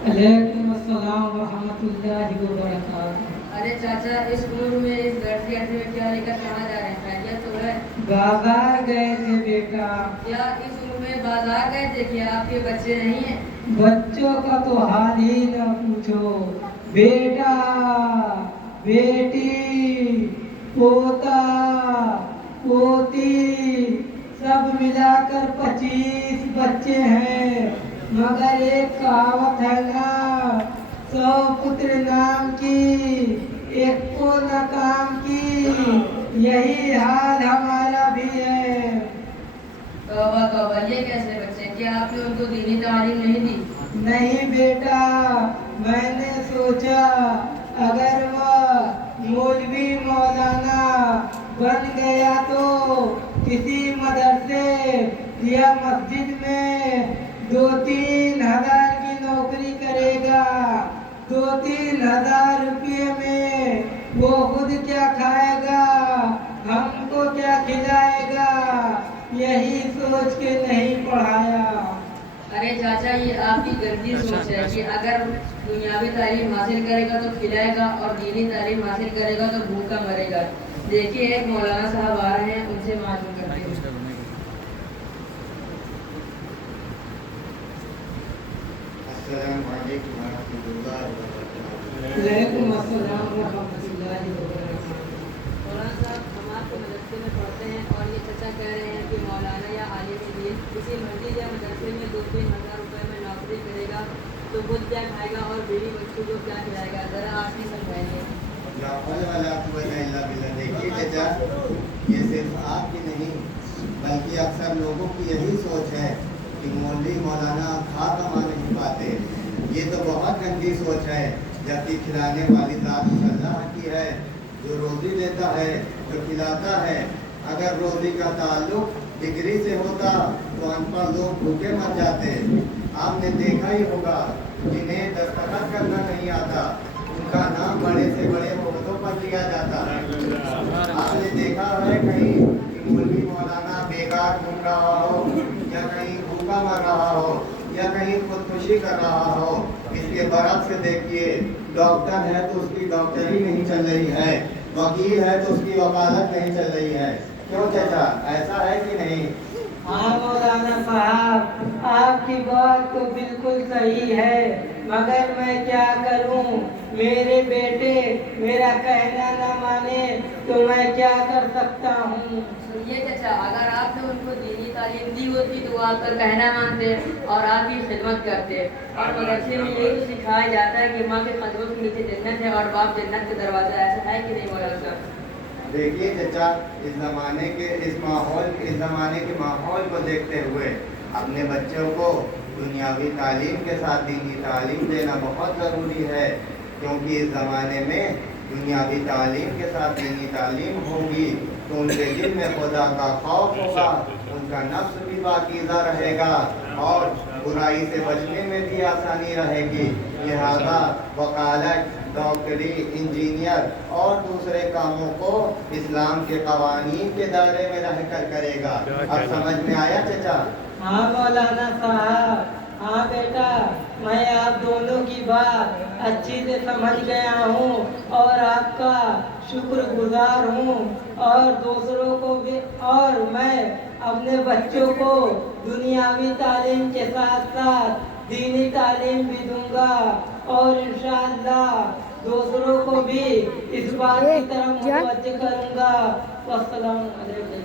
वालेकुम अस्सलाम रहमतुल्लाहि व बरकातहू। अरे चाचा, इस उम्र में इस गर्दी में क्या लेकर कहाँ जा रहे हैं? खैरियत तो है? बाजार गए थे बेटा। क्या इस उम्र में बाजार गए थे? क्या आपके बच्चे नहीं हैं? बच्चों का तो हाल ही न पूछो बेटा, बेटी, पोता, पोती सब मिलाकर 25 बच्चे हैं। मगर एक कहावत है ना, 100 पुत्र नाम की, एक को न काम की। यही हाल हमारा भी है। तौबा तौबा, ये कैसे बच्चे? क्या आपने उनको दीनी तालीम नहीं दी? नहीं बेटा, मैंने सोचा अगर वह मौलवी मौलाना बन गया तो किसी मदरसे या मस्जिद में 2-3 हजार की नौकरी करेगा। 2-3 हजार रुपये में वो खुद क्या खाएगा, हमको क्या खिलाएगा, यही सोच के नहीं पढ़ाया। अरे चाचा, ये आपकी गंदी सोच है कि अगर दुनियावी तालीम हासिल करेगा तो खिलाएगा और दीनी तालीम हासिल करेगा तो भूखा मरेगा। देखिए, एक मौलाना साहब आ रहे हैं, उनसे मालूम करते हैं। वालेकुम अस्सलाम रहमतुल्लाहि व बरकातहू। मौलाना साहब, हम आपके मदरसे में पढ़ते हैं और ये चचा कह रहे हैं कि मौलाना या आलिम के लिए किसी मस्जिद या मदरसे में 2-3 हजार रुपये में नौकरी करेगा तो खुद क्या खाएगा और बीवी बच्चों को क्या खिलाएगा? ज़रा आप ही समझाइए। देखिए चचा, ये सिर्फ आपकी नहीं बल्कि अक्सर लोगों की यही सोच है कि मौलवी मौलाना खा कमा नहीं पाते। ये तो बहुत गंदी सोच है, जबकि खिलाने वाली ज़ात अल्लाह की है, जो रोज़ी देता है, जो खिलाता है। अगर रोज़ी का ताल्लुक डिग्री से होता तो अनपढ़ लोग भूखे मर जाते। आपने देखा ही होगा, जिन्हें दस्तखत करना नहीं आता उनका नाम बड़े से बड़े ओहदों पर लिया जाता है। आपने देखा है कहीं कि मौलवी मौलाना बेकार घूम रहा हो, या कहीं भूखा मर रहा हो, या कहीं खुदकुशी कर रहा हो? इसके बरक्स से देखिए, डॉक्टर है तो उसकी डॉक्टरी नहीं चल रही है, वकील है तो उसकी वकालत नहीं चल रही है। क्यों चाचा, ऐसा है कि नहीं? हाँ मौलाना साहब, आपकी बात तो बिल्कुल सही है, मगर मैं क्या करूं? मेरे बेटे मेरा कहना न माने तो मैं क्या कर सकता हूँ? सुनिए चचा, अगर आपने उनको दीनी तालीम दी होती तो वो आपका कहना मानते और आपकी खिदमत करते। और मदरसे में यही तो सिखाया जाता है कि माँ के कदमों के नीचे जन्नत है और बाप जन्नत के दरवाजा। ऐसा है कि नहीं मौलाना साहब? देखिए चचा, इस ज़माने के माहौल को देखते हुए अपने बच्चों को दुनियावी तालीम के साथ दीनी तालीम देना बहुत ज़रूरी है, क्योंकि इस ज़माने में दुनियावी तालीम के साथ दीनी तालीम होगी तो उनके दिल में खुदा का खौफ होगा, उनका नफ्स भी पाकीज़ा रहेगा और बुराई से बचने में भी आसानी रहेगी। लिहाजा वकालत, डॉक्टरी, इंजीनियर और दूसरे कामों को इस्लाम के कवानीन के दायरे में रहकर करेगा। अब समझ में आया चचा? हाँ मौलाना साहब, हाँ बेटा, मैं आप दोनों की बात अच्छी से समझ गया हूँ और आपका शुक्रगुजार हूँ। और दूसरों को भी, और मैं अपने बच्चों को दुनियावी तालीम के साथ साथ दीनी तालीम भी दूंगा और इंशाअल्लाह दूसरों को भी इस बात की तरफ मुतवज्जह करूंगा। वस्सलाम अलैकुम।